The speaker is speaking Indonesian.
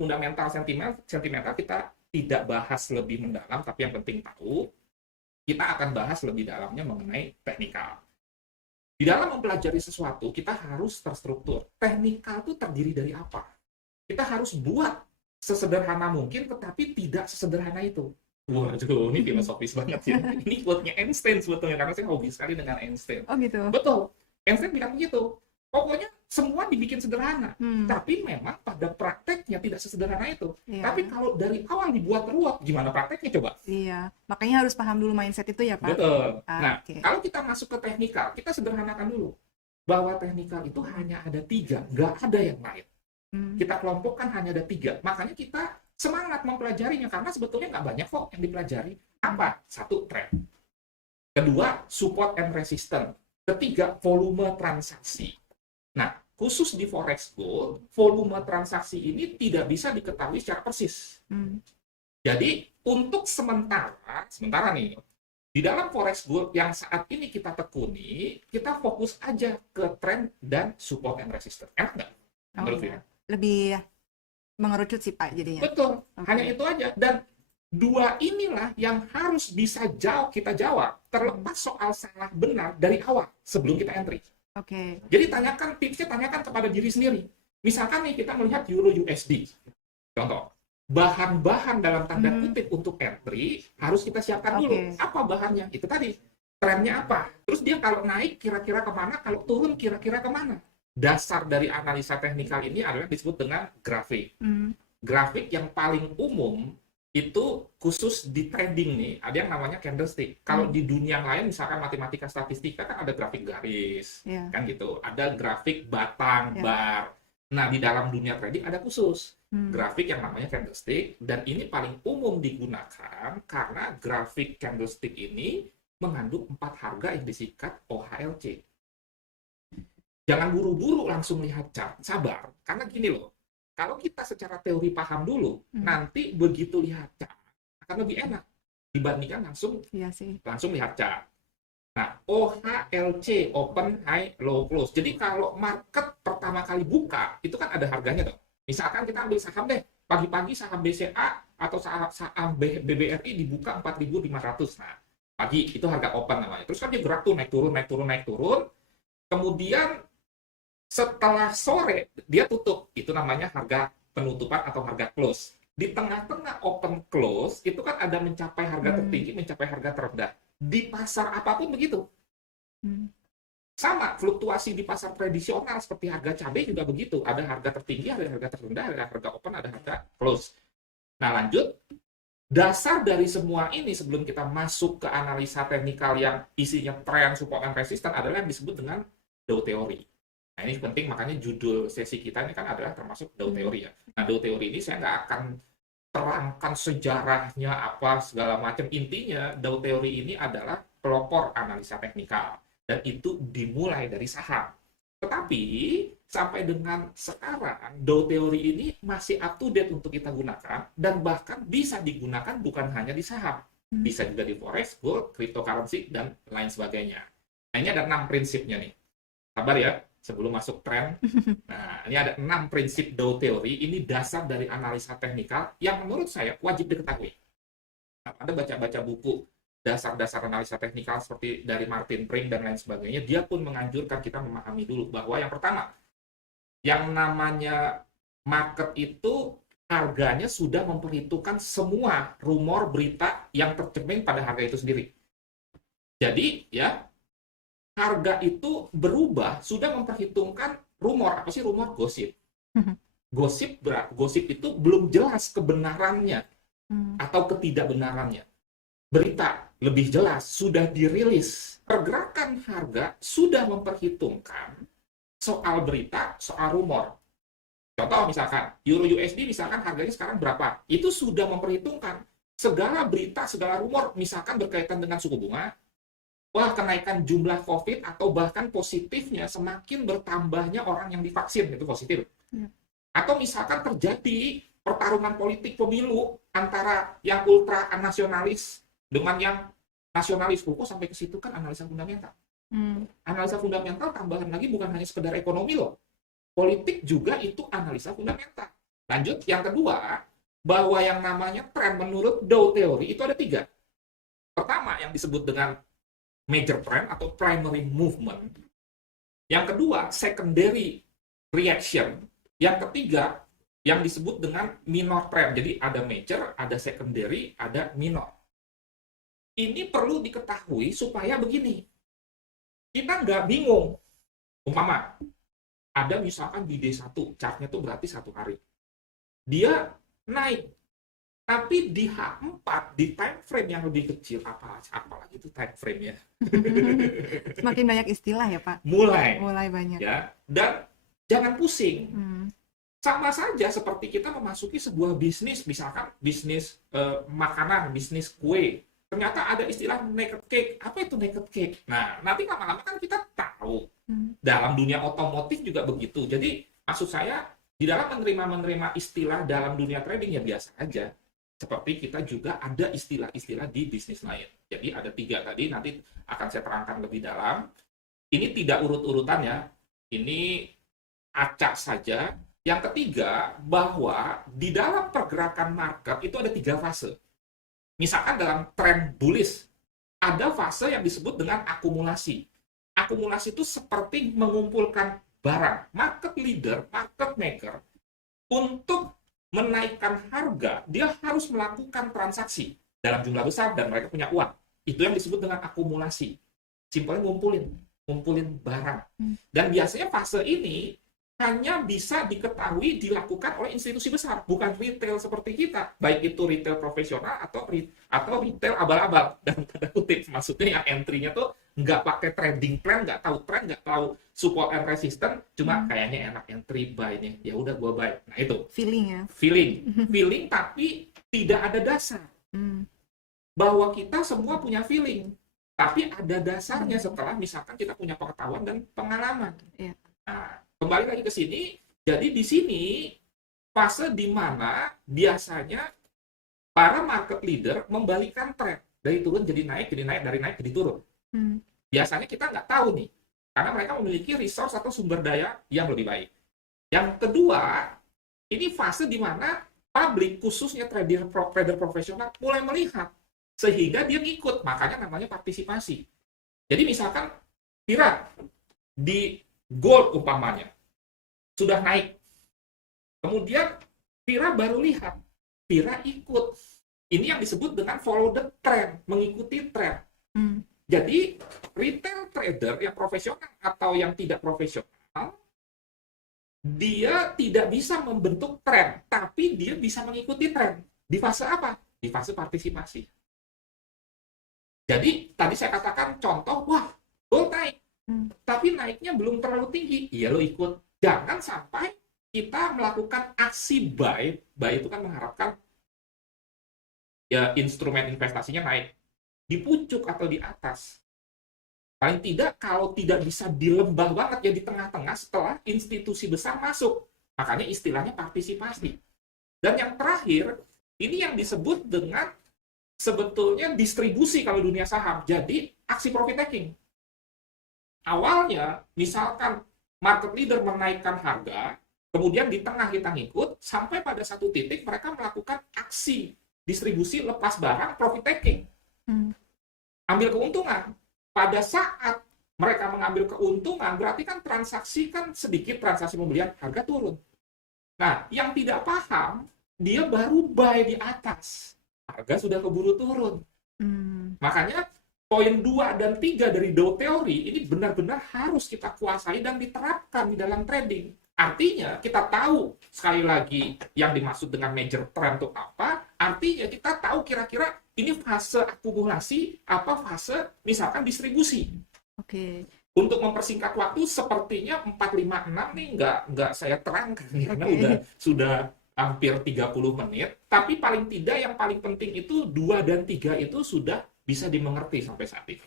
fundamental sentimental kita tidak bahas lebih mendalam, tapi yang penting tahu, kita akan bahas lebih dalamnya mengenai teknikal. Di dalam mempelajari sesuatu, kita harus terstruktur. Teknikal itu terdiri dari apa? Kita harus buat sesederhana mungkin, tetapi tidak sesederhana itu. Waduh, ini filosofis banget ya. Ini quote-nya Einstein sebetulnya, karena saya hobi sekali dengan Einstein. Oh gitu. Betul. Einstein bilang begitu. Pokoknya semua dibikin sederhana. Hmm. Tapi memang pada prakteknya tidak sesederhana itu. Iya. Tapi kalau dari awal dibuat ruwet, gimana prakteknya coba? Iya, makanya harus paham dulu mindset itu ya, Pak. Betul. Ah, Nah, oke. kalau kita masuk ke teknikal, kita sederhanakan dulu. Bahwa teknikal itu hanya ada 3, nggak ada yang lain. Hmm. Kita kelompokkan hanya ada 3. Makanya kita semangat mempelajarinya, karena sebetulnya nggak banyak kok yang dipelajari. Apa? 1, trend. Kedua, support and resistance. Ketiga, volume transaksi. Nah, khusus di Forex Gold, volume transaksi ini tidak bisa diketahui secara persis. Hmm. Jadi, untuk sementara nih, di dalam Forex Gold yang saat ini kita tekuni, kita fokus aja ke trend dan support and resistance. Enak nggak? Oh, Menurut iya. Vina? Lebih mengerucut sih, Pak, jadinya. Betul, Oke. hanya itu aja. Dan 2 inilah yang harus bisa kita jawab, terlepas soal salah benar dari awal, sebelum kita entry. Oke. Jadi tipsnya tanyakan kepada diri sendiri. Misalkan nih kita melihat Euro USD. Contoh, bahan-bahan dalam tanda kutip untuk entry harus kita siapkan dulu. Oke. Apa bahannya? Itu tadi. Trennya apa? Terus dia kalau naik kira-kira kemana, kalau turun kira-kira kemana? Dasar dari analisa teknikal ini adalah disebut dengan grafik. Hmm. Grafik yang paling umum itu khusus di trading nih, ada yang namanya candlestick. Kalau di dunia yang lain, misalkan matematika statistika kan ada grafik garis, Iya. kan gitu. Ada grafik batang, Iya. bar. Nah, di dalam dunia trading ada khusus Hmm. grafik yang namanya candlestick, dan ini paling umum digunakan karena grafik candlestick ini mengandung 4 harga yang disikat OHLC. Jangan buru-buru langsung lihat chart, sabar. Karena gini loh, kalau kita secara teori paham dulu, nanti begitu lihat chart akan lebih enak dibandingkan Iya sih. langsung lihat chart. Nah, OHLC, open, high, low, close. Jadi kalau market pertama kali buka, itu kan ada harganya tuh. Misalkan kita ambil saham deh, pagi-pagi saham BCA atau saham BBRI dibuka 4.500. Nah, pagi itu harga open namanya. Terus kan dia gerak tuh, naik turun, naik turun, naik turun. Kemudian setelah sore dia tutup, itu namanya harga penutupan atau harga close. Di tengah-tengah open close itu kan ada mencapai harga tertinggi, mencapai harga terendah. Di pasar apapun begitu. Sama, fluktuasi di pasar tradisional seperti harga cabai juga begitu. Ada harga tertinggi, ada harga terendah, ada harga open, ada harga close. Nah, lanjut. Dasar dari semua ini sebelum kita masuk ke analisa teknikal yang isinya trend, support, dan resistance adalah yang disebut dengan Dow Theory. Nah, ini penting, makanya judul sesi kita ini kan adalah termasuk Dow Theory ya. Nah, Dow Theory ini saya nggak akan terangkan sejarahnya apa segala macam. Intinya Dow Theory ini adalah pelopor analisa teknikal, dan itu dimulai dari saham. Tetapi sampai dengan sekarang Dow Theory ini masih up to date untuk kita gunakan, dan bahkan bisa digunakan bukan hanya di saham, bisa juga di forex, gold, cryptocurrency, dan lain sebagainya. Nah, ini ada 6 prinsipnya nih. Sabar ya, sebelum masuk tren. Nah, ini ada 6 prinsip Dow Theory. Ini dasar dari analisa teknikal yang menurut saya wajib diketahui. Nah, Anda baca-baca buku dasar-dasar analisa teknikal seperti dari Martin Pring dan lain sebagainya, dia pun menganjurkan kita memahami dulu bahwa yang pertama, yang namanya market itu harganya sudah memperhitungkan semua rumor berita yang tercermin pada harga itu sendiri. Jadi, ya, harga itu berubah sudah memperhitungkan rumor. Apa sih rumor? Gosip. Gosip itu belum jelas kebenarannya atau ketidakbenarannya. Berita lebih jelas sudah dirilis. Pergerakan harga sudah memperhitungkan soal berita, soal rumor. Contoh misalkan Euro USD misalkan harganya sekarang berapa? Itu sudah memperhitungkan segala berita, segala rumor misalkan berkaitan dengan suku bunga. Wah, kenaikan jumlah COVID atau bahkan positifnya semakin bertambahnya orang yang divaksin, itu positif. Atau misalkan terjadi pertarungan politik pemilu antara yang ultra nasionalis dengan yang nasionalis. Kok sampai ke situ kan analisa fundamental. Analisa fundamental tambahan lagi bukan hanya sekedar ekonomi loh. Politik juga itu analisa fundamental. Lanjut, yang kedua, bahwa yang namanya tren menurut Dow Theory itu ada 3. Pertama, yang disebut dengan major trend atau primary movement. Yang kedua, secondary reaction. Yang ketiga, yang disebut dengan minor trend. Jadi ada major, ada secondary, ada minor. Ini perlu diketahui supaya begini. Kita nggak bingung. Umpama, ada misalkan di D1, chartnya itu berarti 1 hari. Dia naik. Tapi di H4, di time frame yang lebih kecil, apalagi itu time frame ya. Semakin banyak istilah ya, Pak. Mulai Banyak. ya. Dan jangan pusing. Sama saja seperti kita memasuki sebuah bisnis, misalkan bisnis makanan, bisnis kue. Ternyata ada istilah naked cake. Apa itu naked cake? Nah, nanti lama-lama kan kita tahu. Dalam dunia otomotif juga begitu. Jadi, maksud saya, di dalam menerima istilah dalam dunia trading ya biasa aja. Seperti kita juga ada istilah-istilah di bisnis lain. Jadi ada 3 tadi, nanti akan saya terangkan lebih dalam. Ini tidak urut-urutan ya. Ini acak saja. Yang ketiga, bahwa di dalam pergerakan market itu ada 3 fase. Misalkan dalam tren bullish, ada fase yang disebut dengan akumulasi. Akumulasi itu seperti mengumpulkan barang. Market leader, market maker, untuk menaikkan harga, dia harus melakukan transaksi dalam jumlah besar dan mereka punya uang. Itu yang disebut dengan akumulasi. Simpelnya ngumpulin barang. Dan biasanya fase ini hanya bisa diketahui dilakukan oleh institusi besar, bukan retail seperti kita. Baik itu retail profesional atau retail abal-abal. Dan tanda kutip, maksudnya yang entry-nya tuh nggak pakai trading plan, nggak tahu trend, nggak tahu support and resistance, cuma kayaknya enak entry buy nih, ya udah gua buy. Nah itu Feeling ya. feeling tapi tidak ada dasar. Bahwa kita semua punya feeling, tapi ada dasarnya setelah misalkan kita punya pengetahuan dan pengalaman. Iya. Nah, kembali lagi ke sini, jadi di sini fase di mana biasanya para market leader membalikan tren dari turun jadi naik, dari naik jadi turun. Biasanya kita nggak tahu nih, karena mereka memiliki resource atau sumber daya yang lebih baik. Yang kedua, ini fase di mana publik, khususnya trader profesional, mulai melihat, sehingga dia ngikut, makanya namanya partisipasi. Jadi misalkan, kira di gold umpamanya, sudah naik. Kemudian, Vira baru lihat, Vira ikut. Ini yang disebut dengan follow the trend, mengikuti trend. Jadi, retail trader yang profesional atau yang tidak profesional, dia tidak bisa membentuk tren, tapi dia bisa mengikuti tren. Di fase apa? Di fase partisipasi. Jadi, tadi saya katakan contoh, wah, gold naik. Tapi naiknya belum terlalu tinggi. Iya, lo ikut. Jangan sampai kita melakukan aksi buy. Buy itu kan mengharapkan ya instrumen investasinya naik. Di pucuk atau di atas. Paling tidak, kalau tidak bisa di lembah banget, ya di tengah-tengah setelah institusi besar masuk. Makanya istilahnya partisipasi. Dan yang terakhir, ini yang disebut dengan sebetulnya distribusi kalau dunia saham. Jadi, aksi profit taking. Awalnya, misalkan market leader menaikkan harga, kemudian di tengah kita ngikut, sampai pada satu titik mereka melakukan aksi distribusi lepas barang profit taking. Ambil keuntungan. Pada saat mereka mengambil keuntungan, berarti kan transaksi kan sedikit, transaksi pembelian, harga turun. Nah, yang tidak paham, dia baru buy di atas. Harga sudah keburu turun. Makanya, poin 2 dan 3 dari Dow Theory ini benar-benar harus kita kuasai dan diterapkan di dalam trading. Artinya, kita tahu, sekali lagi, yang dimaksud dengan major trend itu apa, artinya kita tahu kira-kira ini fase akumulasi, apa fase, misalkan distribusi. Oke. Untuk mempersingkat waktu, sepertinya 456 nih nggak saya terangkan, karena sudah hampir 30 menit, tapi paling tidak yang paling penting itu 2 dan 3 itu sudah bisa dimengerti sampai saat ini.